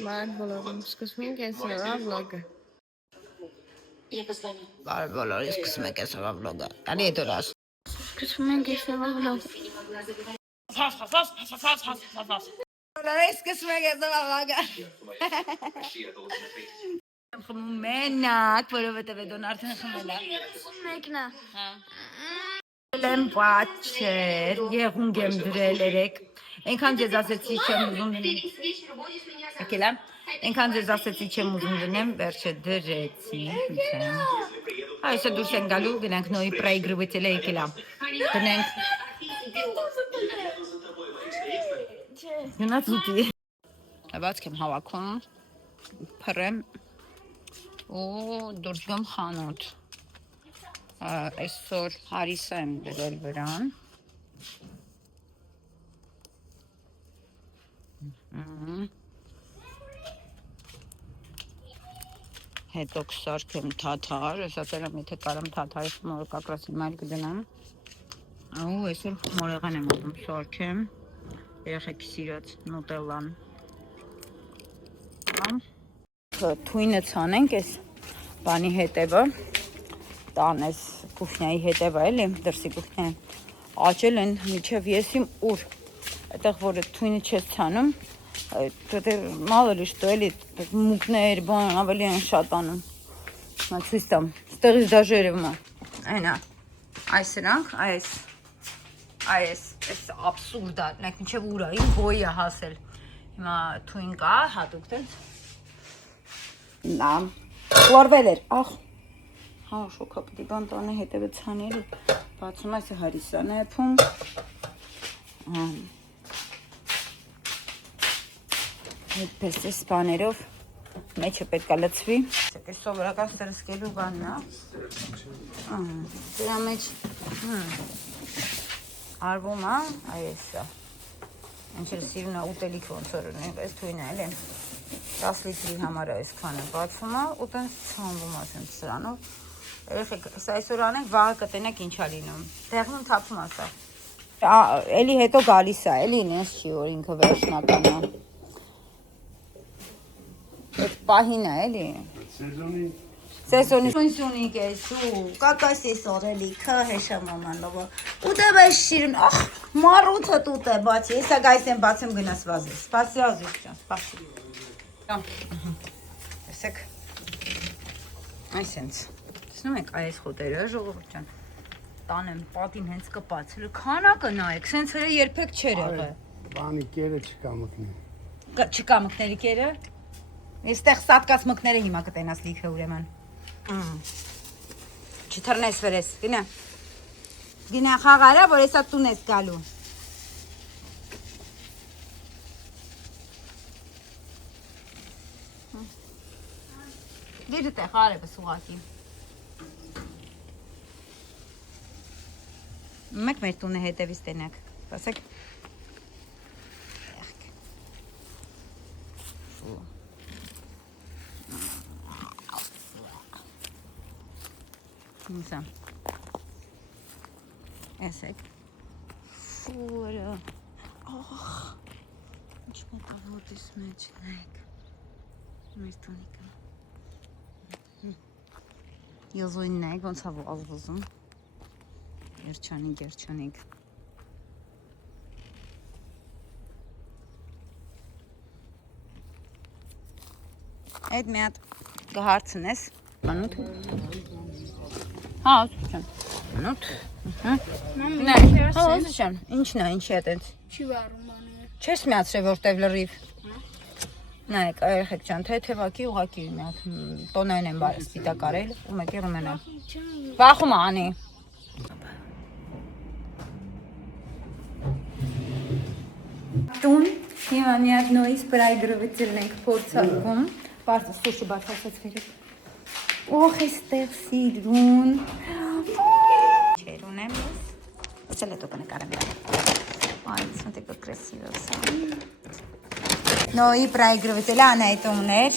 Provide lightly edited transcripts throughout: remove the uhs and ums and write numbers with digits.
Բարև բոլորին, սկսում ենք այս օրվա վլոգը։ Բարև բոլորին, սկսում ենք այս օրվա վլոգը։ Տանի հետ որ ասում։ Սկսում ենք այս օրվա վլոգը։ Բոլորին սկսում ենք այս օրվա վլոգը։ Խմում մենակ, որովհետև դոն արդեն խմել է։ 31-ն է։ Եմ պատչեր, եղունգ եմ դրել երեք։ Այնքան ձեզ ասեցի չեմ ուզում դնեմ։ Եկել եմ։ Այնքան ձեզ ասեցի չեմ ուզում դնեմ, վերջը դրեցի։ Այսօր դուրս ենք գալու, գնանք նոյի պրայգրվեցել է եկել եմ։ Դնենք։ Գնաց ուտի։ Բացք եմ հավաքում, փռեմ ու դուրս գամ խանութ։ Այսօր հարիսա եմ դրել վրան։ Հետո կսարքեմ թաթար, ասացել եմ եթե կարամ թաթարի խմորը կակրասի մայլ կդնամ։ Ու այսօր մորեղան եմ ուտում սարքեմ, երեխեքի սիրած նուտելլան։ Թույնը ցանենք այս բանի հետևը, տան այս կուխնյայի հետևը էլի, դրսի կուխնյայի, աճել են միջև եսիմ ուր, այդտեղ որ թույնը չես ցանում, մало ли что էլի մուկներ, բան ավելի են շատանում։ Ցույց տամ, ստեղից դաժե երևում է։ Այնա, այս սրանք, այս աբսուրդ է, նայք մինչև ուր է, իմ բոյի է հասել։ Հիմա թույն կա, հատուկ տենց։ Նա, լորվել էր, ախ։ Հա, շոքա պիտի բան տանը հետևը ցանել ու բացում այս հարիսան է եփում։ Այդպես էս բաներով մեջը պետք է լցվի։ Այս սովորական սրսկելու բանն է։ Դրա մեջ արվում է այսա։ Ինչեր սիրուն է ուտելիք ոնց որ ունենք, այս թույնը էլ են 10 լիտրի համար է այսքանը բացվում է ու տենց ցանվում է ասենք սրանով։ Երեխեք, այսօր անենք, վաղը կտենեք ինչ է լինում։ Տեղում թափում է սա։ Էլի հետո գալիս է, էլի նես չի, որ ինքը վերջնական է։ Այդ պահին է, էլի։ Սեզոնի սունիկ է, սու, կակաս է սորելի, կը հեշա մաման լովը։ Ուտև այս շիրուն, ախ, մարութը տուտ է, բացի, եսա գայս եմ բացեմ գնաս վազես, սպասի ազուս ճան, սպասի։ Տեսեք, այս ենց, տեսնում եք այս խոտերը, ժողովուրդ ճան, տանեմ պատին հենց կպացել, քանակը նայեք, սենց հրը երբեք չեր եղը։ Բանի կերը չկա մկնի։ Չկա մկների կերը։ Եստեղ սատկած մկները հիմա կտենաս լիքը ուրեմն։ Չթռնես վրես, գնա։ Գնա խաղարա, որ եսա տուն ես գալու։ Դիրդ է խարևը սուղակի։ Մեկ մեր տունը հետևից տենակ, բասեք։ Նիսա, էսեք, ֆուրը, ախ, ինչ մոտավորտիս մեջ նայք, մեր տունիկը, յոզույն նայք, ոնց հավ ազվզում, երջանիկ, այդ մի հատ կհարցնես, մանութ, հա, ասուչան, մանութ, նայ, հա, ասուչան, ինչն է, ինչի է տենց, Չի վարում անը։ չես միացրե որտև լրիվ, նայք, այրխեք ճան, թեթևակի ուղակի մի հատ, տոնային են բարը սպիտակ արել, ու մեկ եղում են են, վախում անի, տուն, հիմա մի հատ նոյից պրայգրվեցել ենք փորձարկում, բարձը սուշը բարձասած վերև, օխ էստեղ սիրուն, չեր ունեմ ես, ոչել հետո կնկարեմ դա, այ, смотри, как красиво все. Նոյի պրայգրվեցել անայտ ուներ,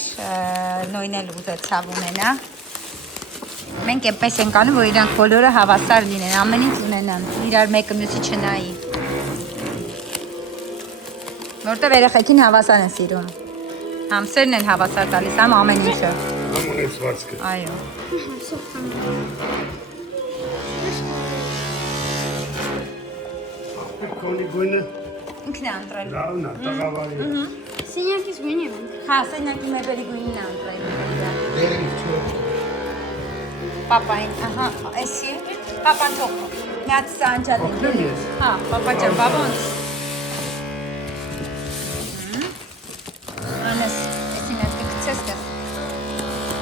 նոյն էլ ուզեցավ ունենա, մենք էպես ենք անում, որ իրանք բոլորը հավասար լինեն, ամեն ինչ ունենան, իրար մեկը մյուսի չնայի, որտև երեխեքին հավասար են սիրում։ Համսերն են հավասար տալիս, համ ամեն ինչը։ Ամենեսվածքը։ Այո։ Քոնի գույնը Ինքն է ընտրել։ լավն է, տղավարի է։ Սենյակից գույնի եմ։ Հա, սենյակի մեբելի գույնն է ընտրել։ Դերին չէ։ Պապային, ահա, էսի։ Պապան թող։ Միած սանջալ ենք։ Օգնեմ ես։ Հա, պապա ջան, բաբա ոնց։ Անես, էսին ես կգցես դες։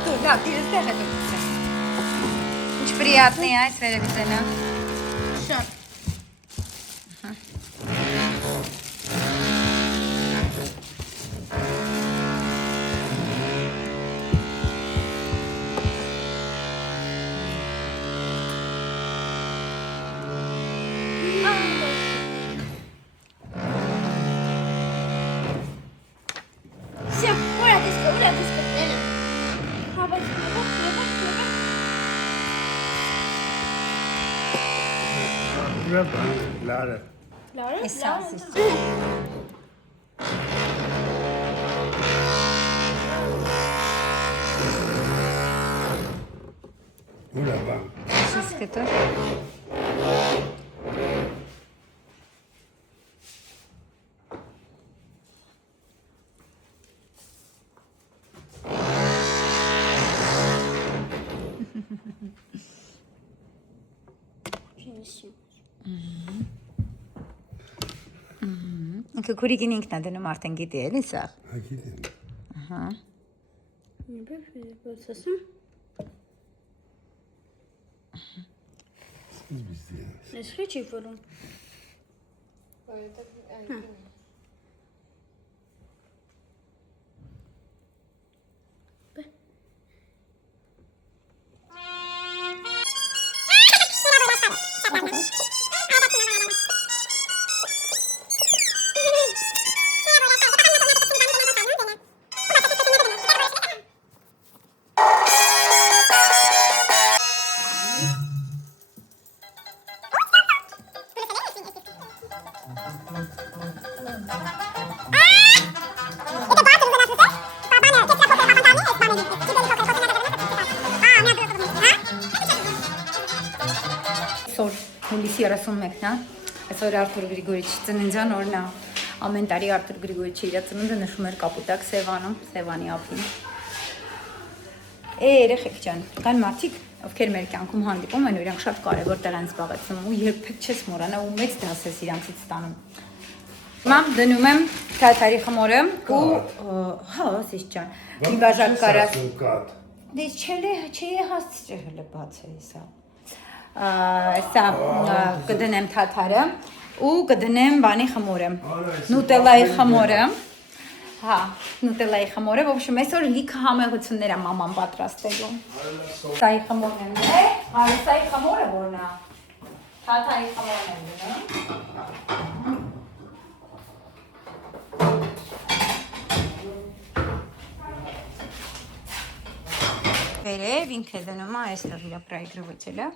Դու, լավ, դիրս դեղ է կգցես։ Ինչ պրիատնի է այս վերևիցենը։ Շատ։ Все, ура, диска, Лена. Хавать, Ուրը բան, լարը։ Lara? Էս ասես։ Ուրը բան։ Շիս կտոր։ Ինքը քուրիկին ինքն է դնում արդեն գիտի էլի սա։ Հագիտին։ Ահա։ Не быстрее. Զբիստի։ Ես քիչ որում։ Այսօր հուլիսի 31-ն է, այսօր Արթուր Գրիգորիչի ծննդյան օրն է, ամեն տարի Արթուր Գրիգորիչը իր ծնունդը նշում էր Կապուտակ Սևանում, Սևանի ափին։ Երեխեք ջան, կան մարդիկ, ովքեր մեր կյանքում հանդիպում են ու իրանք շատ կարևոր տեղ են զբաղեցնում ու երբեք չես մոռանա ու մեծ դաս ես իրանցից ստանում։ Մամ դնում եմ թաթարի խմորը ու հա, ասես ջան, մի բաժակ կարած դե չի հասցրել հələ բացել սա։ Սա կդնեմ թաթարը ու կդնեմ բանի խմորը, նուտելայի խմորը, հա, նուտելայի խմորը, в общем, այսօր լիքը համեղություններ է մաման պատրաստելու։ Սայի խմորն է, հարուսայի խմորը որն է, թաթարի խմորն եմ դնում։ Վերև ինքը դնում է այստեղ իր պրայգրվոցելը։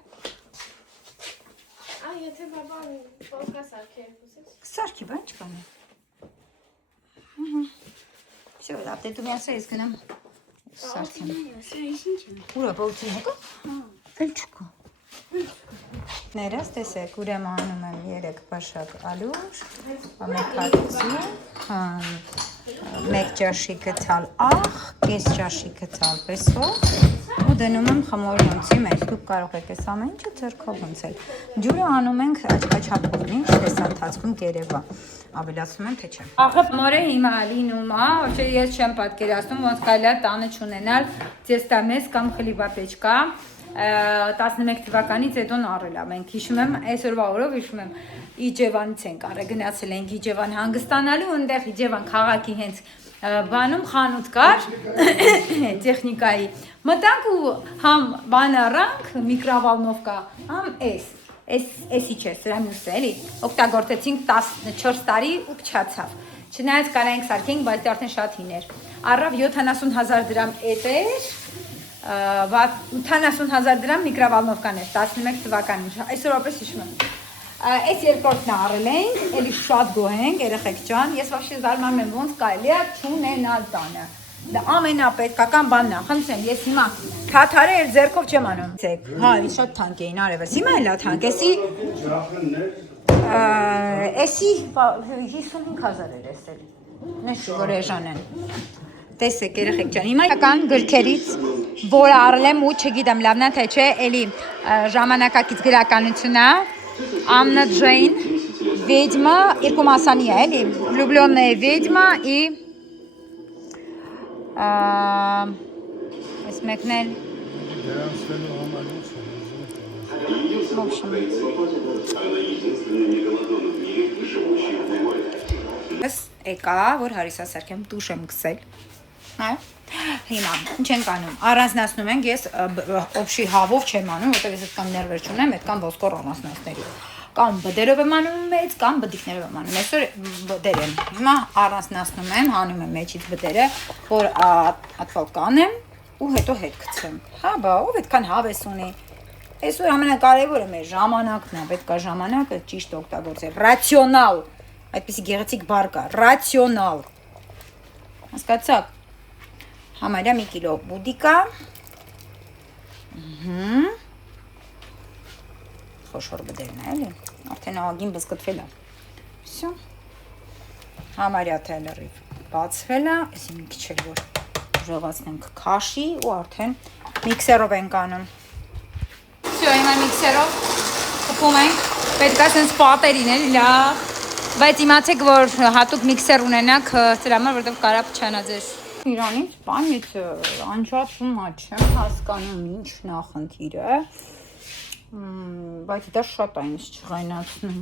Եթե բաբան փոքր սարքեր ուզես։ Սարքի բան չկան։ Всё, լավ, դե դու միասը ես գնամ։ Սարքեմ։ Ուրա բողջի հեկա։ Էլ չկա։ Ներս տեսեք, ուրեմն անում եմ 3 բաշակ ալուր, 1 հացի, 1 ճաշի գծալ աղ, կես ճաշի գծալ պեսով ու դնում եմ խմորոնցի մեջ, դուք կարող եք այս ամեն ինչը ձեռքով ունցել։ Ջուրը անում ենք աչքաչափով, ինչ տեսա ընթացքում կերևա, ավելացնում եմ թե չէ։ Աղը մորը հիմա լինում է, ոչ ես չեմ պատկերացնում, ոնց կարելի է տանը չունենալ ծեստամես կամ խլիբապեչկա 11 թվականից հետո առել է, մենք հիշում եմ, այսօրվա օրով հիշում եմ Իջևանից ենք առել, գնացել ենք Իջևան հանգստանալու, այնտեղ Իջևան քաղաքի հենց բանում խանութ կար, տեխնիկայի, մտանք ու համ բան առանք, միկրովալնովկա, համ էսի չէ, սրա մյուսը էլի, օգտագործեցինք 14 տարի ու փչացավ, չնայած կարայինք սարքենք, բայց դե արդեն շատ հին էր, առավ 70,000 դրամ էտեր, 80,000 դրամ միկրովալնովկան էր 11 թվականին, այսօր ապես հիշում եմ։ Այս երկրորդն առել ենք, էլի շատ գոհ ենք, երեխեք ջան, ես вообще զարմանում եմ ոնց կարելի է չունենալ տանը։ Դա ամենապետքական բանն է, խնդրեմ, ես հիմա թաթարը էլ ձեռքով չեմ անում։ Հա, շատ թանկ էին արևս, հիմա էլ է թանկ, էսի 55,000 էր էսել, նեշ որ էժան են, տեսեք երեխեք ջան, հիմա կան գրքերից, որ առել եմ ու չգիտեմ լավն է թե չէ, էլի ժամանակակից գրականություն է, Աննա Ջեյն, Ведьма, երկու մասանի է, էլի, Влюбленная ведьма и Ես մեկն էլ В общем Ես եկա, որ հարիսա սարքեմ տուշ եմ գցել Հիմա, ինչ ենք անում, առանձնացնում ենք, ես օբշի հավով չեմ անում, որտեղ ես այդքան ներվեր չունեմ, այդքան ոսկոր առանձնացների Կամ բդերով եմ անում մեծ, կամ բդիկներով եմ անում, այսօր բդեր եմ, հիմա առանձնացնում եմ, հանում եմ մեջից բդերը, որ ատվալ կանեմ ու հետո հետ գցեմ, հա բա, ով այդքան հավես ունի, այսօր ամենակարևորը մեր ժամանակն է, պետք է ժամանակը ճիշտ օգտագործել, ռացիոնալ, այդպիսի գեղեցիկ բառ կա, ռացիոնալ, հասկացաք, համարյա մի կիլո բուդիկա, Խոշոր բդերն է, էլի, արդեն աղագին բզկտվել է, վսյո, համարյա թե լրիվ բացվել է, եսի մի քիչ էլ որ ժողացնենք քաշի ու արդեն միքսերով ենք անում, վսյո, հիմա միքսերով խփում ենք, պետք է սենց պատերին էլի լավ, բայց իմացեք, որ հատուկ միքսեր ունենաք ծրա համար, որտև կարա փչանա ձեզ, Իրանից բանից անջատվում չեմ հասկանում ինչ նախնդիրը, բայց դա շատ է ինձ չղայնացնում,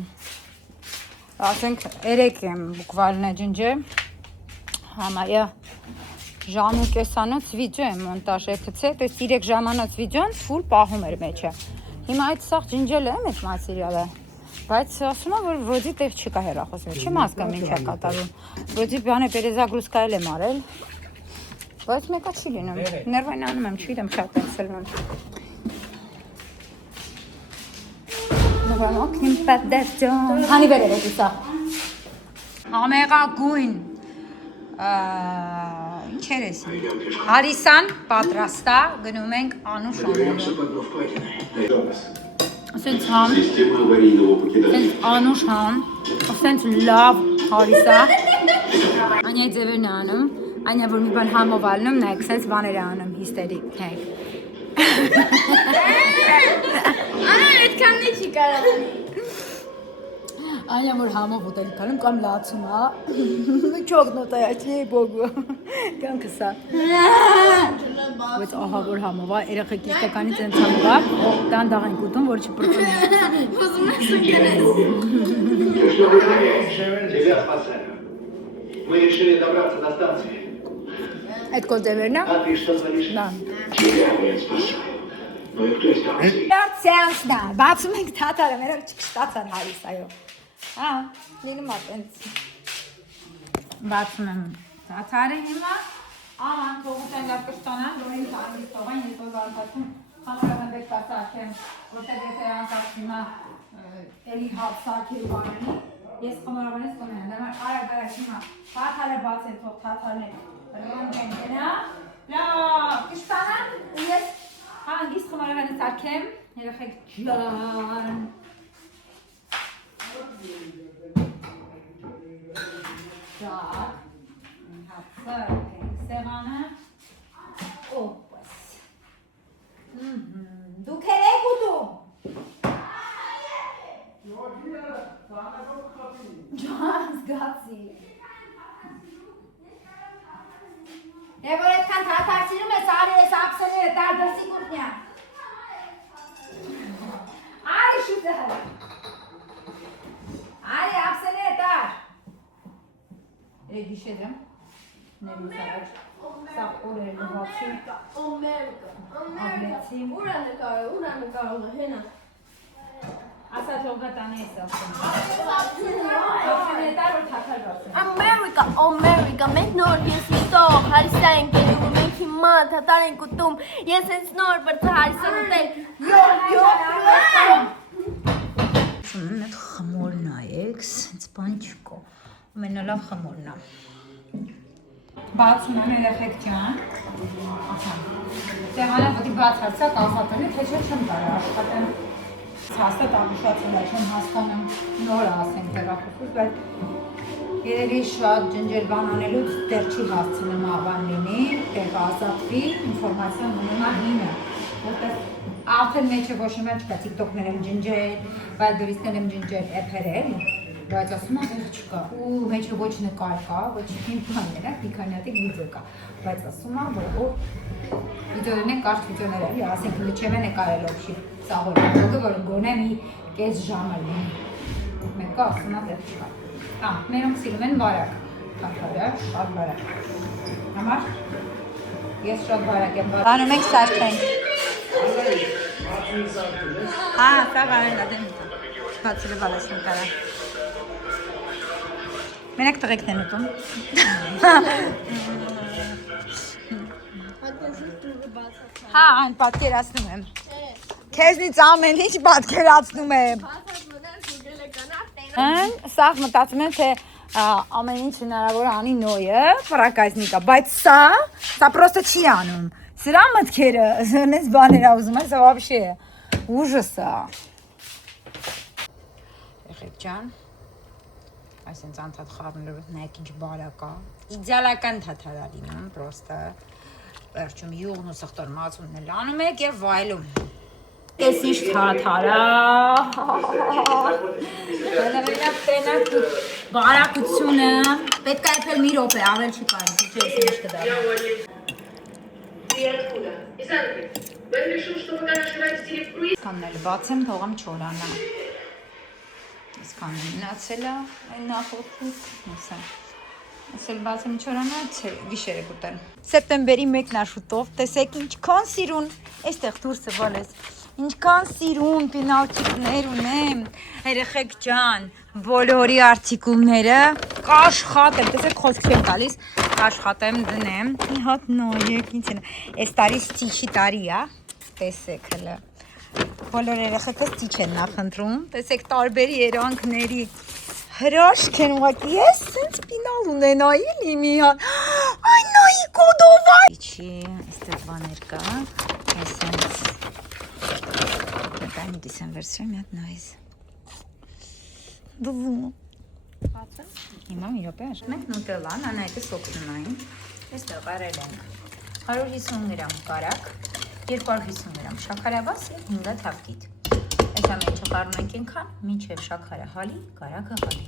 ասենք 3 եմ բուկվալնը ջնջե, համարյա ժամ ու կեսանոց վիդյո եմ մոնտաժ գցել, տես 3 ժամանոց վիդյոն ֆուլ պահում էր մեջը, հիմա այդ սաղ ջնջել եմ այդ մատերիալը, բայց ասում եմ, որ վրոդի տեղ չկա հեռախոսը, չեմ հասկանում ինչ է կատարում, վրոդի բանը պերեզագրուսկա էլ եմ արել, բայց մեկա չի լինում, ներվայնանում եմ, չգիտեմ շատ եմ սրվում Օգնիմ պատդերձոն, հանի վեր էր էտ իսա Ամեղագույն Ինչ էր ես Հարիսան պատրաստա գնում ենք Անուշ անելու Ասենց համ Ասենց Անուշ համ Ասենց լավ Հարիսա Անյայի ձևերն է անում Անյա որ մի բան համով ալնում նայք Ասենց բաներ է անում հիստերիկ Նայք այդքան չի կարող Անյա որ համով ուտելիք անում կամ լացում հա Չոգնոտ է չի բոգու կամ կսա Բայց ահա որ համով է երեխեք իսկականից են ցամով է դանդաղ ենք ուտում որ չպրծում Ուզում ես ընկերես Мы решили добраться до станции. Այդ կոդևերն է А ты что звонишь? Դա Я спрашиваю. Ну и кто из станции? Սեանսն է բացում ենք թաթարը մերով չկշտացան հարիս այո Հա լինում է տենց Բացում եմ թաթարը հիմա Աման թողուտեն լավ կշտանան որին թարմից թողան ես որ վարդացում Համարական պետք է սարքեմ որտեղ եթե անցած հիմա էլի հապ սարքել բարանի Ես խմարավանես կոմեն դամար արագ հիմա թաթարը բացեմ թող թաթարն է ռոնգեն գնա լավ կշտանան ու ես Հանգիստ խմարավանը սարքեմ, երեխեք ջան Ճակ, հացարքենք սեղանը Օպս Դուք էր եք ուտում Ջան զգացի Եվ որ այդքան թաթարցինում ես արի ես ապսեները տար դրսի կուտնյա Արի շուտը Արի ապսեները տար Երեք գիշեր եմ Ներուս առաջ Սաղ օր էր լվացի Ավլեցի Ուրա նկարը, հենա Ասա թողգա տանի ես ապսեն Ապսեները տար որ թաթար բացեն Ամերիկա, մենք նոր ես միտող, հարիսա ենք գերում, մենք հիմա թատար ենք ուտում, ես հենց նոր բրծը հարիսան ուտել, Մետ խմորն այեք, սենց բան չկո, ամենալավ խմորն է բացում եմ երեխեք ջան։ Ահա։ Տեղանը պետք է բաց հարցակ աշխատել, թե չէ չեմ կարող աշխատել։ Հաստատ ամուսացել եմ հասկանում նոր ասենք տեղափոխուց, բայց երևի շատ ջնջել բան անելուց դեռ չի հասցնում ավան լինի, տեղը ազատվի, ինֆորմացիան մնում է հինը, որտեղ արդեն մեջը ոչ մի չկա, TikTok-ներ եմ ջնջել, Wildberries-ներ եմ ջնջել, էփեր էլի, բայց ասում եմ դեռ չկա, ու մեջը ոչ նկար կա, ոչ մի բաներ է, մի քանի հատ վիդեո կա, բայց ասում եմ, որ վիդեոներն են կարճ վիդեոներ էլի, ասենք լճեմ է նկարելով չի, սաղոր վիդեոը, որ գոնե մի կես ժամ է լինի, մեկը ասում եմ դեռ չկա։ Մերոնք սիրում են բարակ, թաթարը, շատ բարակ, համար, ես շատ բարակ եմ բարակ։ Բանում ենք սարքենք։ Հա, սա բարեն դատեմ բացրը բալասն կարա։ Մենակ տղեկն են ուտում։ Հա, այն պատկերացնում եմ։ Քեզնից ամեն ինչ պատկերացնում եմ։ Սաղ մտածում եմ, թե ամեն ինչ հնարավոր անի նոյը, պրակայզնիկա, բայց սա պրոստը չի անում, սրա մտքերը, զնես բաներ ավուզում են, սա վաբշե ուժս է։ Եղեք ճան, այսենց անթատ խարնելով նայք ինչ բարակա, իդյալական թաթարա լինում, պրոստը, վերջում յուղն ու սխտոր մացունն էլ անում եք և վայլում։ Ես ինչ թաթարա, բարակությունը, պետք է եփել մի րոպե, ավել չի կարում, չէ ես ինչ կդա։ Կաննել բացեմ, թողամ չորանա։ Իսկան մնացել է այն նախորդուց, ասել բացեմ չորանա, վիշեր է կուտել։ Սեպտեմբերի մեկն աշուտով, տեսեք ինչքան սիրուն, այստեղ դուրսը վալես, ինչքան սիրուն պինալտիկներ ունեմ, երեխեք ջան, բոլորի արտիկուլները, կաշխատեմ, տեսեք խոսք չեմ տալիս, կաշխատեմ դնեմ, մի հատ նոյեք, ինչ են, այս տարի ստիչի տարի է, տեսեք հլը, բոլոր երեխեքը ստիչ են նախընտրում, տեսեք տարբեր երանքների, հրաշք են ուղղակի, ես սենց պինալ ունենայի լի մի հատ, այն նայի կոդովա։ Իչի, այստեղ բաներ կա, այսենց, նետանիկիս եմ վերցրեմ, մի հատ նայզ։ Դվում։ Բացը։ Հիմա մի րոպե աշ։ Մենք նուտելան, անայտը սոքնում այն, այստեղ արել ենք 150 գրամ կարակ, 250 գրամ շաքարավազ և 5 թավկիտ։ Այս ամենը խառնում ենք ենքան, մինչև շաքարը հալի, կարակը հալի։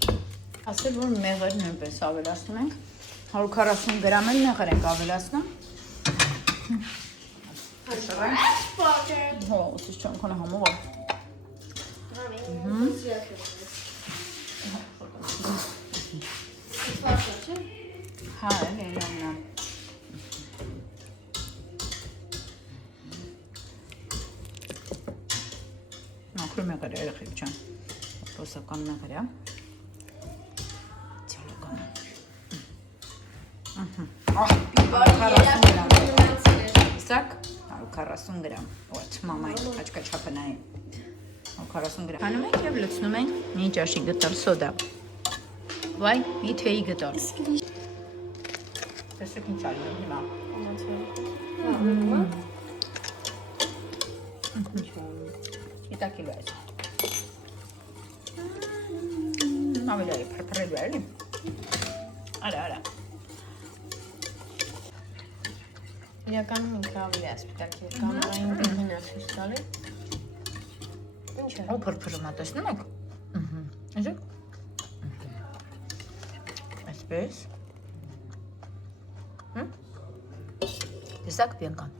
Ասել, որ մեղր նույնպես ավելացնում ենք, 140 գրամ էլ մեղր ենք ավելացնում։ Հո, ուսից չոն կոնը համով է։ Հա, էլի Մաքրում եղեր երեխեք չան, ռոսական մեղր է, ծյալական է, 140 գրամ, ոտ, մամայի աչկա չապը նայի, 140 գրամ, հանում ենք և լծնում ենք մի ճաշի գտար սոդա, վայ, մի թեյի գտար, տեսեք ինչ ալինում հիմա, Իտակիլու այս, ավելայի պրպրելու էլի, արա, իրականում ինքը ավելի ասպիտակ է, կամերային բեղին է ցույց տալի, ինչ է, Ո պրպրում տեսնում եք, այսեք, այսպես, տեսակ պենկան,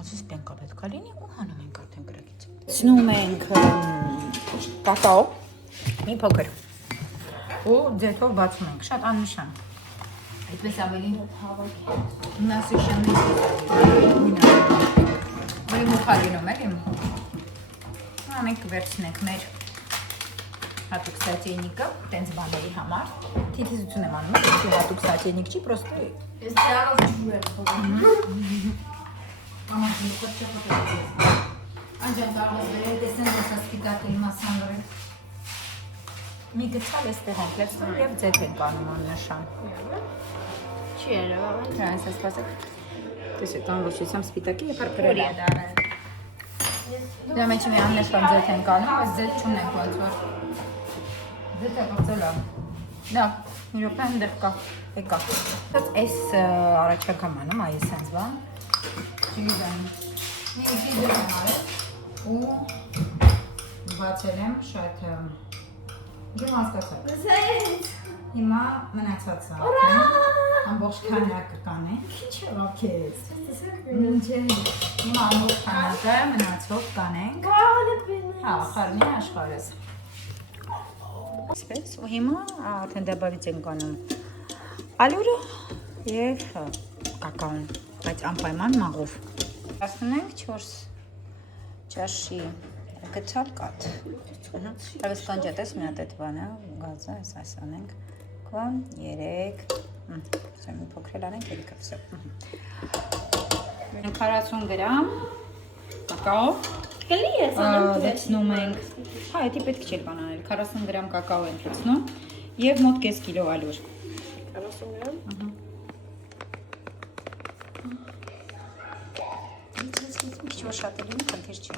ասուս պենկա պետք է լինի ու հանում ենք արդեն գրակից։ Սնում ենք կակաո, մի փոքր, ու ձետով բացում ենք, շատ աննշան, այդպես ավելի նասիշանից որի մուխա լինում էլի, մենք կվերցնենք մեր հատուկ սատենիկը, տենց բաների համար, թիթիզություն եմ անում, ինչի հատուկ սատենիկ չի, պրոստը ես դրանով ջուր եմ խովում։ Ամաս միսկոտ չխոտել ես, անջան կարող ես վերել տեսնեմ, որ սա սպիտակի մասան վրել։ Մի գծալ էստեղ ենք լեցնում և ձետ ենք անում աննշան։ Չի Չի երևա։ Հա, ասես սպասեք։ Տեսեք, անորոշությամբ սպիտակի եւ Փորի փրփրել։ է դարել։ Դրա մեջ մի աննշան ձեթ ենք անում, բայց ձեթ չունենք ոնց որ։ Ձեթը գործել է։ Դա, մի րոպե այնտեղ կա, եկա։ Այս առաջ անգամ անում, այ սենց բան։ Չգիտեմ։ Մի վիդեո եմ արել ու բացել եմ շատ դու հասկացա։ Հիմա մնացածը ամբողջ քանակը կանենք։ Ինչ ողքեց։ Հիմա ամբողջ քանակը մնացող կանենք։ Հա, խառնի աշխարհս։ Սպես ու հիմա արդեն դաբավից ենք անում ալյուրը եւ կակաոն, բայց անպայման մաղով։ Ասնենք 4 ճաշի գծալ կաթ։ Բայց կանջատես մի հատ այդ բանը, գազը, այս անենք։ Կոն 3 Սա մի փոքրել անենք երիքը վսը 40 գրամ կակao Կլի ես անում դեցնում ենք հա, էդի պետք չէր բան անել 40 գրամ կակao ենք դեցնում և մոտ կես կիլո ալյուր 40 գրամ Ինչ որ շատ է լինի, խնդիր չի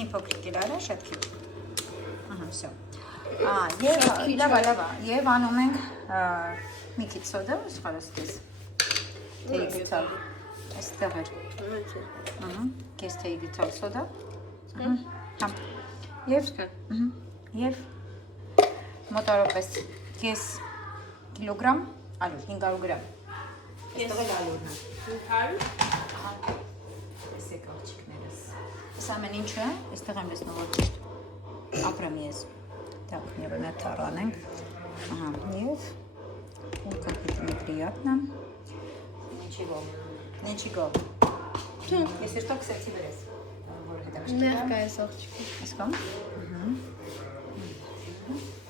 մի փոքրիկ էլ արա, շատ քիչ ահա, վսё Եվ անում ենք մի քիչ սոդա, սխալստես, թեյի գծալ, այստեղ էր, կես թեյի գծալ սոդա, և մոտարոպես կես կիլոգրամ ալյուր, 500 գրամ, այստեղ էլ ալյուրն է, 500 տեսեք աղջիկներս, այս ամեն ինչը, այստեղ եմ լեսնով որ ապրեմ ես, Так, мне бы натаранենք, ага, եւ как это неприятно. Ничего. Если что, кстати, берես. Ներկա է աղջիկը Իսկամ?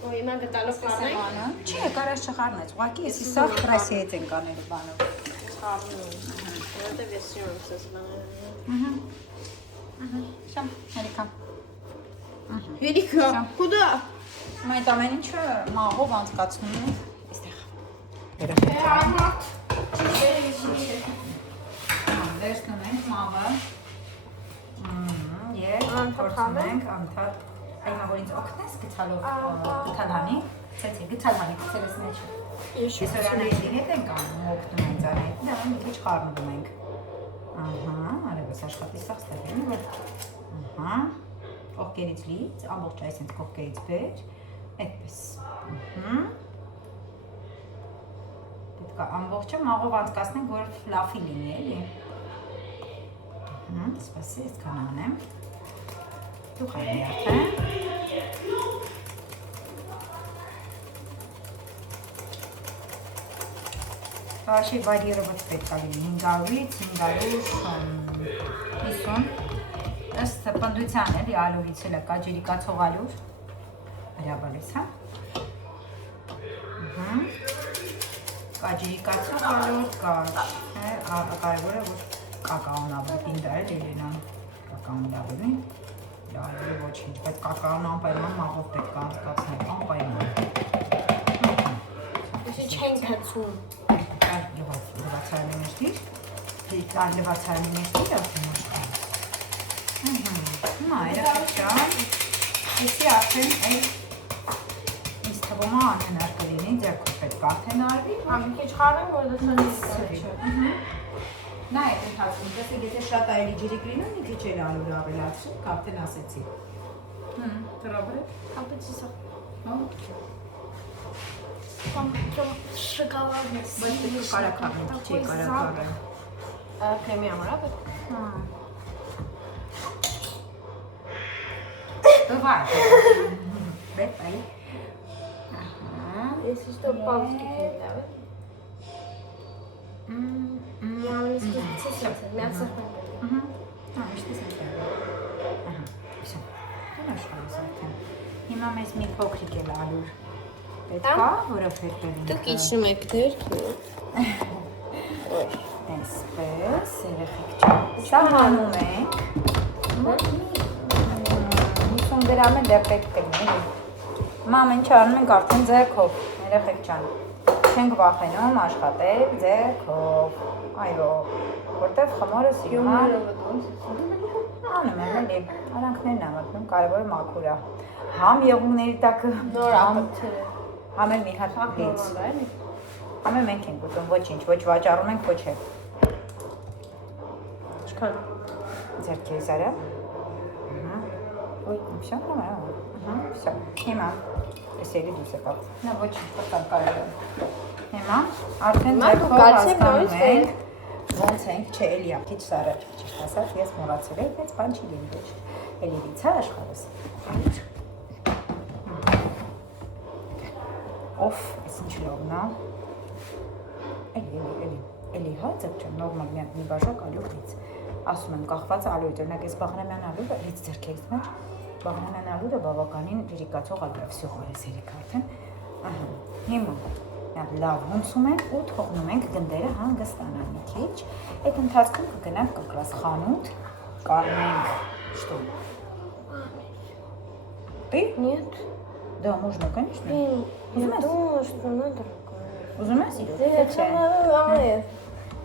Ու հիմա գտալով խառնենք Չի, կարաս չխառնես, ուղղակի էսի սաղ պրասիեց ենք անել բանով խառնում որտեվ ես սիրում ես բաները Շամ, հերիքա Հերիքա, կուդա Այդ ամեն ինչը մաղով անցկացնում ենք այստեղ Վերցնում ենք մաղը Եվ փորձում ենք անդադ Այմա որ ինձ օգնես գցալով գթալհանի Գցալհանի գցել ես մեջ Ես որանայիդի հետ ենք անում օգնում ենք անայիդի Դա մի քիչ խառնում ենք Ահա, արևս աշխատի սաղ ստեղին Ահա Կողքերից լից, ամբողջ այսինք կողքերից բեր Այդպես Պետք է ամբողջը մաղով անցկացնենք, որ լավի լինի, էլի Սպասի, այսքան անեմ Դու խայնի արդեն Вообще варьировать պետք է լինի 500-ից 550 Ըստ պնդության էլի ալյուրից էլ է կաջերի կացող ալյուր հրաբալես, հա Կաջերի կացող ալյուր կա կարևորը որ կակաոն ավելի պինդ է լելենան կակաոն լավելի լավելի ոչինչ, բայց կակաոն անպայման մաղով պետք է անցկացնել, անպայման Ուսի չեն կացում լվացարանի մեջտիր լվացարանի մեջտիր արդեն Հիմա երեխեքյան, եսի արդեն այդ ինձ թվում է անհնար կլինի, ձեռքով պետք է արդեն արվի Ամի քիչ խառնեմ, որ դասանի Նա այդ ընթացքում, տեսեք, եթե շատ այելի ջրիկ լինում, մի քիչ էլ ալյուր ավելացրու, արդեն ասեցի Տրոբրեք Ապեցի սա Հո Կամ շկավարն ես Բայց պետք է կարակարն, չի կարակարն Կրեմի ամորա պետք Бывает. Бэпай. Если что, палочки не давай. Я не скажу, мясо. Միշտ էսենք Ահա, վսո Հնաշ հարուսարդեն Հիմա մեզ մի փոքրիկ էլ ալյուր պետք է, որովհետև Դուք իջնում եք դերքի Այսպես, երեխեք չան Սա հանում ենք 50 գրամ էլ դե պետք կլինի Մամ ինչ անում ենք արդեն ձեռքով, երեխեք չան Չենք վախենում աշխատել ձեռքով։ Այո, որտեվ խմորը սիրում է։ Անում եմ էլի, արանքներն եմ մտնում, կարևորը մաքուր է։ Համ եղունգների տակը, համ էլ մի հատ լից։ Համ էլ մենք ենք ուտում, ոչինչ, ոչ վաճառում ենք, ոչ էլ։ Ինչքան։ Ձեռքերի սարը։ Ոյ, всё нормально։ Всё։ Հիմա ես ելի դուրս եկավ։ Նա ոչինչ, պտան կարելի է։ Հիմա արդեն ձեռքով հասկանում ենք, ոնց ենք, չէ, էլի է, քիչ սարը, ճիշտ ասած, ես մոռացել եմ, բայց բան չի լինի ոչ։ Էլի լիցա աշխարհս։ Օֆ, այս ինչ լավն է։ Էլի հա, ձեր չեմ, նորմալ մի բաժակ ալյուղից։ Ասում եմ, կախված ալույթ, օրինակ ես բաղրամյան ալույթը լից ձեռքերից մեջ, բաղրամյան ալույթը բավականին լիրիկացող ալույթ է, վсё խորես երեք արդեն։ Ահա, հիմա լավ հունցում ենք ու թողնում ենք գնդերը հանգստանան մի քիչ։ Այդ ընթացքում կգնանք կլաս խանութ, կառնենք, что? Ты? Нет. Да, можно, конечно. Я думала, что надо. Ուզում ես իրոք, թե չէ։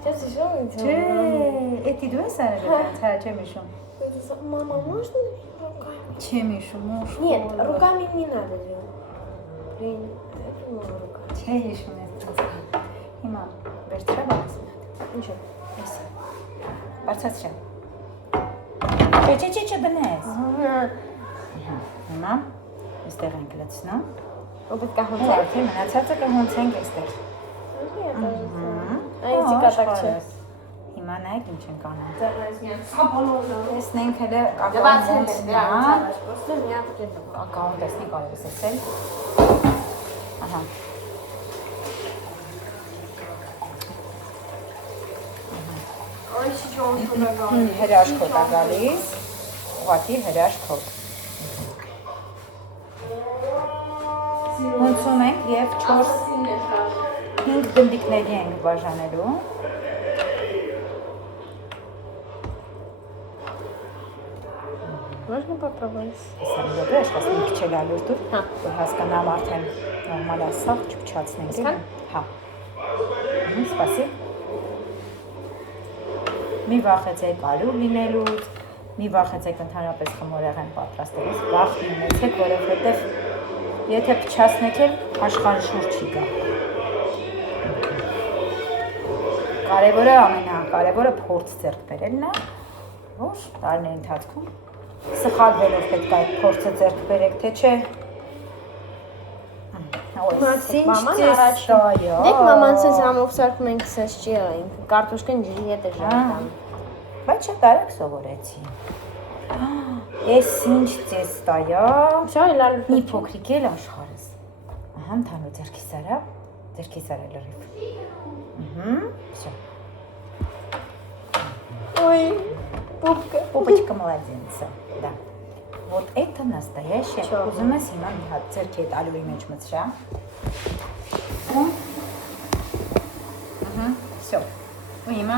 Сейчас еще Չէ, էդի դու ես արել այդ, հա, չեմ հիշում։ Мама, можно руками? Չեմ հիշում, ուշ։ Нет, руками не надо делать. Блин, это можно руками. Չէ հիշում ես դες։ Հիմա վերցրա բանս։ Ничего. Էս։ Բարձրացրա։ Չէ, դնես։ Հիմա այստեղ ենք լցնում։ Опыт как он Արդեն մնացածը կհոնցենք այստեղ։ Այդի կատակը։ Հիմա նայեք ինչ ենք անում։ Սապալոզը։ Տեսնենք հələ Դվածել ակաունտ է, նա։ Просто меня такие. Ակաունտ տեսնի կարող ես ասել։ Ահա։ Ой, сейчас он Հրաշքոտ է գալիս։ Ուղղակի հրաշքոտ։ Հունցում ենք և 4-5 գնդիկների ենք բաժանելու։ Можно попробовать? Իսան դեպի աշխաս մի քիչ էլ ալուր դուր, որ հասկանամ արդեն նորմալ ասաղ չպչացնենք էլ։ Հա։ Սպասի։ Մի վախեցեք ալուր լինելուց, մի վախեցեք ընդհանրապես խմորեղեն պատրաստելուց, վախ ունեցեք, որովհետև եթե փչացնեք էլ աշխարհը շուր չի գա։ Կարևորը ամենակարևորը փորձ ձեռք բերելն է, որ տարիների ընթացքում սխալվելով պետք է այդ փորձը ձեռք բերեք, թե չէ։ Մաման առաջին։ Դեք մաման ցես համով սարքում ենք սես ճեղենք, կարտոշկան ջրի հետ է ժառանգում։ Բայց շատ արագ սովորեցի։ Ես ինչ ձեզ տայա։ Всё, լավ։ Մի փոքրիկ էլ աշխարհս։ Ահա, ընդհանուր ձեռքի սարա լրիվ։ Всё։ Ой, пупка. Пупочка молодец, да. Вот это настоящее. Ուզում ես հիմա մի հատ ձեռքի հետ ալյուրի մեջ մցրա։ Всё։ Ու հիմա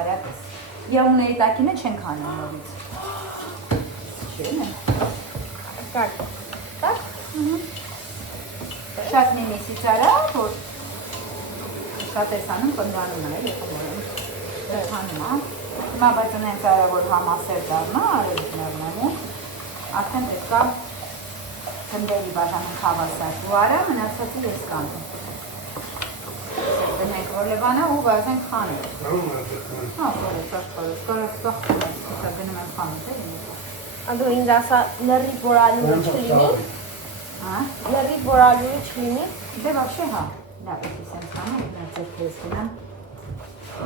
արագ։ Եղունգների տակինը չենք հանում նորից։ Չեն։ Как? Так? Շատ նույնիսկ արա, որ շատ ես անում պնդանում է, էլի խմորում։ Դրանում է։ Հիմա բայց ունենց արա, որ համասեր դառնա, արևիկներնому, արդեն պետք է գնդերի բաժանում հավասար։ Ու արա մնացածը ես կանում։ Դնենք ռոլևանը ու վազենք խանել։ Հա, որես աշխարհս, կարս սախտում ես, գնում եմ խանութ, էլի։ Ադու ինձ ասա լրի բորալու չլինի։ Հա։ Լրի բորալու չլինի։ Դե вообще հա, լավ, ես եմ խանում, նա ձերքերս գնամ։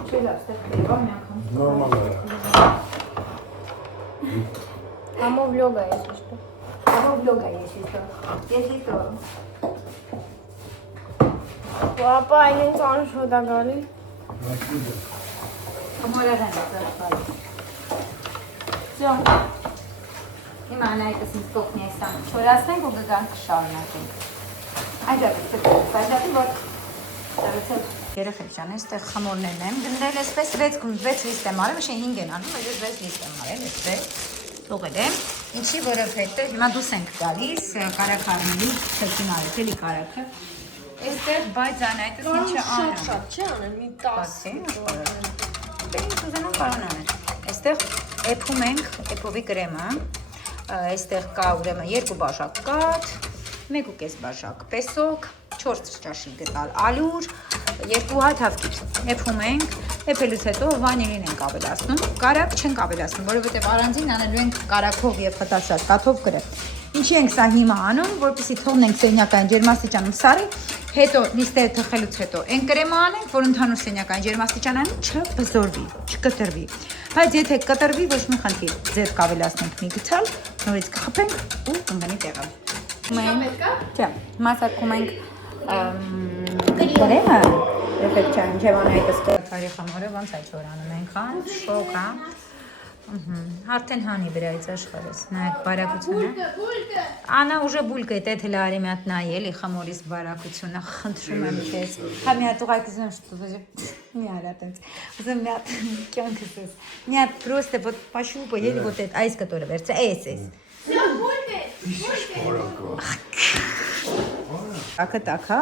Չէ, լավ, ստեղ դեպա մի անգամ։ Նորմալ է։ Համո վլոգա ես ուստը։ Ահա վլոգա ես իստո։ Ես իստո։ Պապա, ինձ անշոտ է գալի։ Խմորեղեն է ծրխալի։ Всё։ Հիմա նայտս ինձ կողմի այստան չորացնենք ու գգանք կշարունակենք։ Այդապի, որ դարեցել երեխեք ջան, այստեղ խմորներն եմ գնդել, այսպես 6 լիստ եմ արել, միշտ 5 են անում, այդպես 6 լիստ եմ արել, այսպես թողել եմ, ինչի որովհետև հիմա դուս ենք գալիս կարակ առնելու, չեցին արել, էլի կարակը, Այստեղ բայց ան այդպես ինչը անեմ։ Շատ չի անել, մի 10 Բերին ուզենամ կարող անել։ Այստեղ էփում ենք, էփովի կրեմը։ Այստեղ կա ուրեմն 2 բաժակ կաթ, 1.5 բաժակ պեսոկ, 4 ճաշի գտալ ալյուր, 2 հատ հավկիթ։ Էփում ենք, էփելուց հետո վանիլին ենք ավելացնում, կարակ չենք ավելացնում, որովհետև առանձին անելու ենք կարակով եւ խտաշատ կաթով կրեմ։ Ինչի ենք սա հիմա անում, որպեսզի թողնենք սենյակային ջերմաստիճանում սարի, հետո նիստերը թխելուց հետո այն կրեմը անենք, որ ընդհանուր սենյակային ջերմաստիճանային չբզորվի, չկտրվի։ Բայց եթե կտրվի, ոչ մի խնդիր, ձեթ կավելացնենք մի գցալ, նորից կխփենք ու կընկնի տեղը։ Չէ, մասակում ենք կրեմը, երբեք չան ջևանայի տստորի խմորը ոնց այդ որ անում ենք, հա, շոկ, հա։ Արդեն հանի վրայից աշխարհս, նայեք բարակությունը։ Անա ուժը բուլկա է թե լարի մի հատ նայ էլի խմորից բարակությունը, խնդրում եմ քեզ։ Հա մի հատ ուղարկիզում что մի արատենց։ Ուզում մի հատ կյանքս ես։ Մի հատ просто вот пощупай, еле вот это այս կտորը վերցա, էս։ Ակա տակա։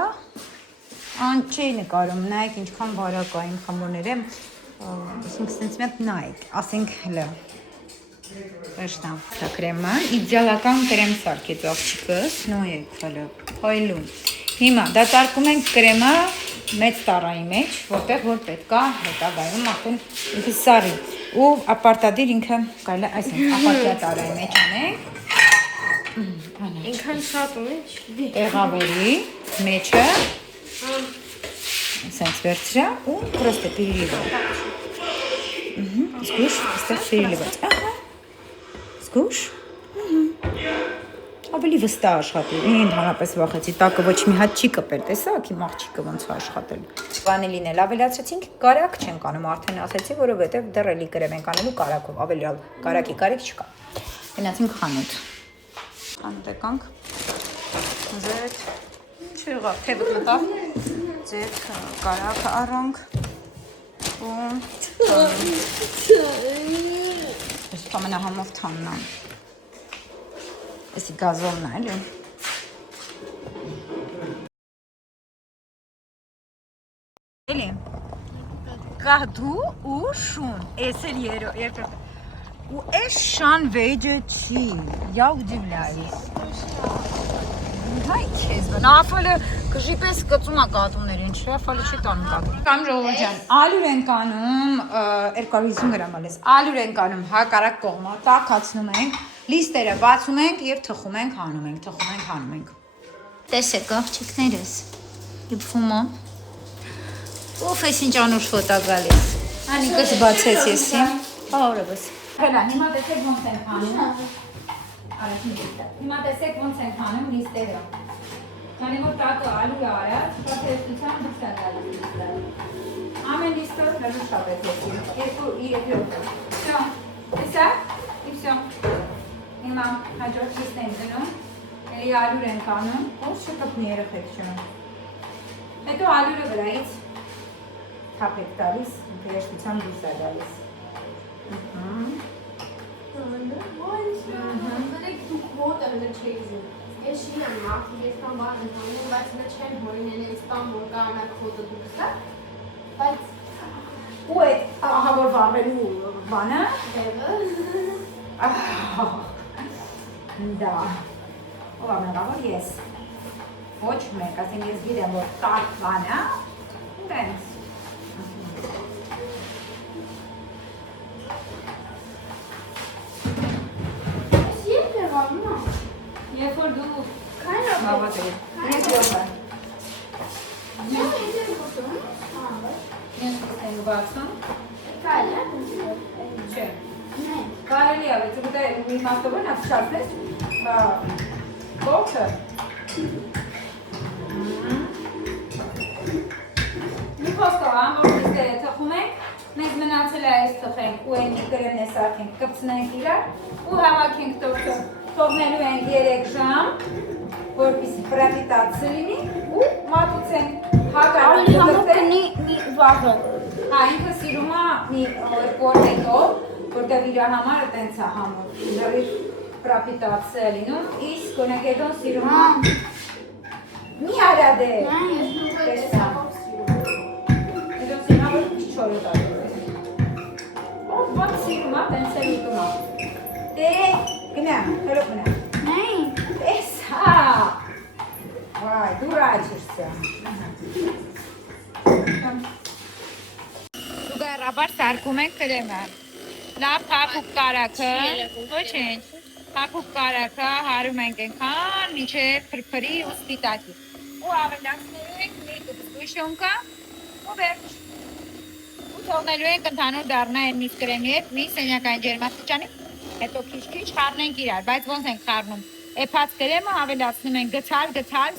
Ան չի նկարում, նայեք ինչքան բարակ է իմ խմորները։ Ասենք սենց մեկ նայեք, ասենք հլը Աշտա, դա կրեմը, իդեալական կրեմ սարքեց աղջիկս, նոյեք հլը, հայլուն Հիմա, դա տարկում ենք կրեմը մեծ տարայի մեջ, որտեղ որ պետք է հետագայում արդեն ինքը սարի ու ապարտադիր ինքը կարելի է այսինքն ապարտյա տարայի մեջ անենք Ինքան շատ ու մեջ Եղավերի մեջը Սենց վերցրա ու պրոստը պիրիլիվա Զգուշ, այստեղ պիրիլիվաց Զգուշ Ավելի վստահ աշխատի, ընդհանրապես վախեցի, տակը ոչ մի հատ չի կպել, տեսակ իմ աղջիկը ոնց է աշխատել Վանիլին էլ ավելացրեցինք, կարակ չենք անում, արդեն ասեցի, որովհետև դեռ էլի կրեմ ենք անելու կարակով, ավելի կարակի կարիք չկա Գնացինք խանութ Խանութ եկանք Ձեթ Չեղավ, թևը մտավ Ձեթ կարակը առանք ու Ես ամենահամով թանն ան Էսի գազովն է, էլի Էլի Կահդու ու շուն Էս էլ երկրորդ Ու էս շան վեջը չի Я удивляюсь Հայ քեզ բան, աֆալը կժի պես կծում է կատուները, ինչ աֆալը չի տանում կատում Կամ ժողովուրդ ջան, ալյուր ենք անում 250 գրամ ալես, ալյուր ենք անում հակառակ կողմը, տաքացնում ենք, լիստերը բացում ենք և թխում ենք, հանում ենք Տեսեք աղջիկներս, իպվում է Ով ես ինչ անուշ ֆոտա գալիս, անիկս բացեց եսի, հավորովս Հելա, հիմա տեսեք ոնց ենք հանում Հիմա տեսեք ոնց ենք հանում լիստերը Քանի որ տակը ալյուր արած, պատրաստության դուրս է գալիս լիստը Ամեն լիստը հրաժ շապետեցին, երկրորդը Всё, տեսակ, и всё Հիմա հաջորդ լիստն ենք դնում, էլի ալյուր ենք անում, ոչ չկպնի երեխեք չնում Հետո ալյուրը վրայից թափ եք տալիս, պատրաստության դուրս է գալիս Ես շին եմ մարդու, ես կան բան եմ հանում, բայց նա չեմ հորինել ես տան, որ կարանակ խոտը դուրս է, բայց Ու այդ ահավոր վարվելու բանը դևը Դա Ով ամենավոր ես Ոչ մեկ, ասեմ ես գիրեմ, որ տակ բանը Դենց Ես երբ է վարում է Երբ որ դու Քայն է Բավատել Ես յոտ է Ես ինձ եմ գործում Ես եմ բացում Քայն է Չէ Կարելի է, բայց ուտե մի մաստով են ապշարպես Կոչը Մի խոսքով ամոր լիստերը թխում ենք Մենք մնացել է այս թխենք ու են գրեմն է սարքենք, կպցնենք իրար ու հավաքենք տորթը թողնելու ենք 3 ժամ, որպիսի պրապիտացը լինի ու մատուցենք հակարան կնի մի վաղը ինքը սիրում է մի օր հետո, որտև իր համարը տենց է համոր, լրիվ պրապիտացը է լինում, իսկ գոնագետոն սիրում է Մի արա դե։ Տեսա։ Հետո սենավը չորը տալու։ Ով ված սիրում է, պենսել ուտում է։ Դե, գնա, հերո գնա։ Նայ։ Տեսա։ Վայ, դուրաչիրսա։ Սուգարաբար սարկում ենք կրեմը։ Լավ փափուկ կարակը, ոչինչ, փափուկ կարակը հարում ենք ենքան, միջև պրպրի ու սպիտակի։ Ու ավելացնելու ենք մի կպսկույշոնկա ու վերջ։ Ու թողնելու ենք ընդհանուր դառնա են միս կրեմի հետ, մի սենյակային ջերմաստիճանի, հետո քիչ-քիչ խառնենք իրար, բայց ոնց ենք խառնում։ Էփած կրեմը ավելացնում ենք գցալ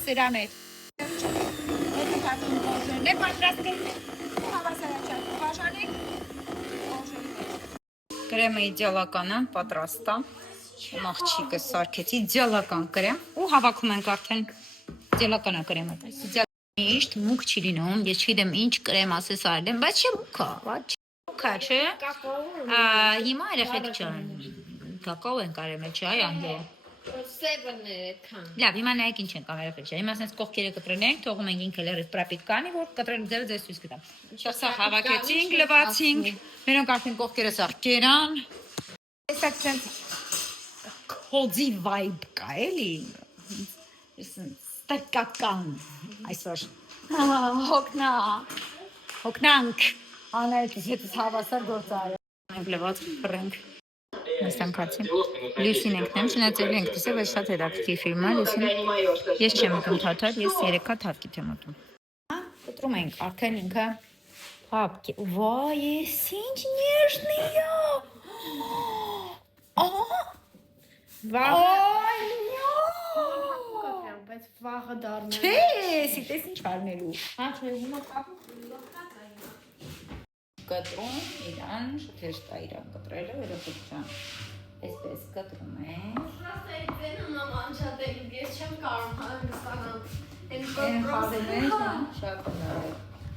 սրա մեջ։ Հետո փաթում կոժերն է պատրաստենք ու հավասարաչար կուղաշանենք կրեմը իդեալական է, պատրաստ է։ Աղջիկը սարքեց իդեալական կրեմ ու հավաքում ենք արդեն իդեալական է կրեմը։ Միշտ մուկ չի լինում, ես չգիտեմ ինչ կրեմ ասես արել եմ, բայց չէ մուկ է, չէ։ Հիմա երեխեք չան։ Կակաո են կարել մեջ, այ անգե։ Լավ, հիմա նայեք ինչ ենք ամերեխեք չէ։ Հիմա ասենց կողքերը կտրել ենք, թողում ենք ինքը լերից պրապիտ կանի, որ կտրելու ձևը ձեզ ցույց կտամ։ Սա հավաքեցինք, լվացինք, մերոնք արդեն կողքերը սաղ կերան։ Տեսակ սենց կոզի վայբ կա, էլի։ Ստարկական այսօր։ Հոգնանք, աներքիս հետս հավասար գործարը։ Մենք լված պրենք։ Նստանքացի։ Լյուսին ենք նեմ, շնացելի ենք տեսել, բայց շատ հետաքրքիր ֆիլմ է, Լյուսին։ Ես չեմ ուտում թաթար, ես 3 հատ հատկիթ եմ ուտում։ Կտրում ենք, արդեն ինքը փափկի։ Վայ, ես ինչ նեժնի է։ Բայց վաղը դառնա։ Չէ, սիտես ինչ արնելու։ Հա, չէ, հիմա կապում Կտրում, իրան, շատ հեշտ է իրան կտրելը, երեխեք ջան։ Այսպես կտրում ենք։ Ես չեմ կարող հանգստանալ։ Են խազելեն շատ լավ։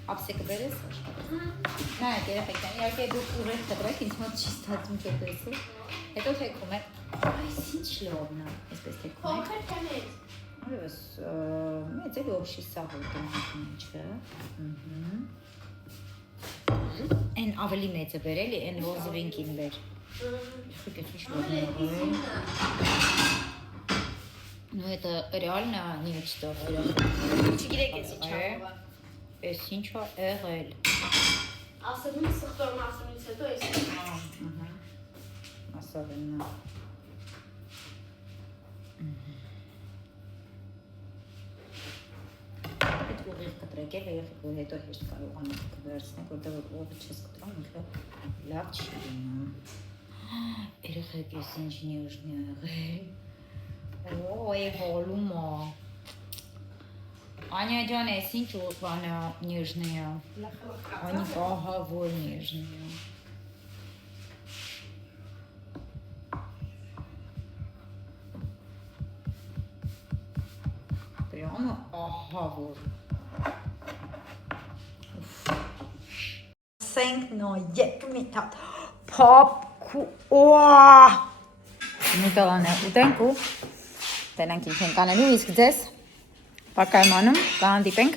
Ապսեկը բերես աշխատ։ Նայեք երեխեք ջան, իհարկե դուք ուղիղ կտրեք, ինձ մոտ չի ստացվում չտեսու։ Հետո թեքում եք։ Այս ինչ լավն է, այսպես թեքում եք։ Փոքր քանես։ Այո, մեծ էլի օբշի սաղ ուտում ինչը։ Են ավելի մեծը բեր էլի, են ռոզվինքին բեր։ Շուկե ինչ լավն է։ Ну это реально нечто. Չգիտեք ես ինչ ա։ Էս ինչ է եղել։ Ասում եմ սխտորում ասումից հետո էս։ Ասավեննա։ Այդ ուղիղ կտրեք էլ երեխեք հետո հեշտ կարողանաք կվերցնեք, որտեղ ուղիղ չես կտրում, ինքը լավ չի լինում։ Երեխեք ես ինչ նեժն է եղել։ Ոյ, ոլումա։ Անյա ջան, ես ինչ բանը նեժն է։ Անի ահա որ նեժն է։ Прямо ահա որ։ Սենք նոյեք միտատ։ Փափկու օա։ Նիկոլան է ուտենք ու տենանք ինչ ենք անելու, իսկ ձեզ պարկայմանում կհանդիպենք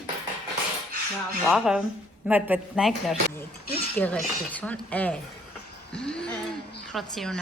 վաղը։ Մատ նայեք նոր։ Ինչ գեղեցկություն է։ Խրացիրունը։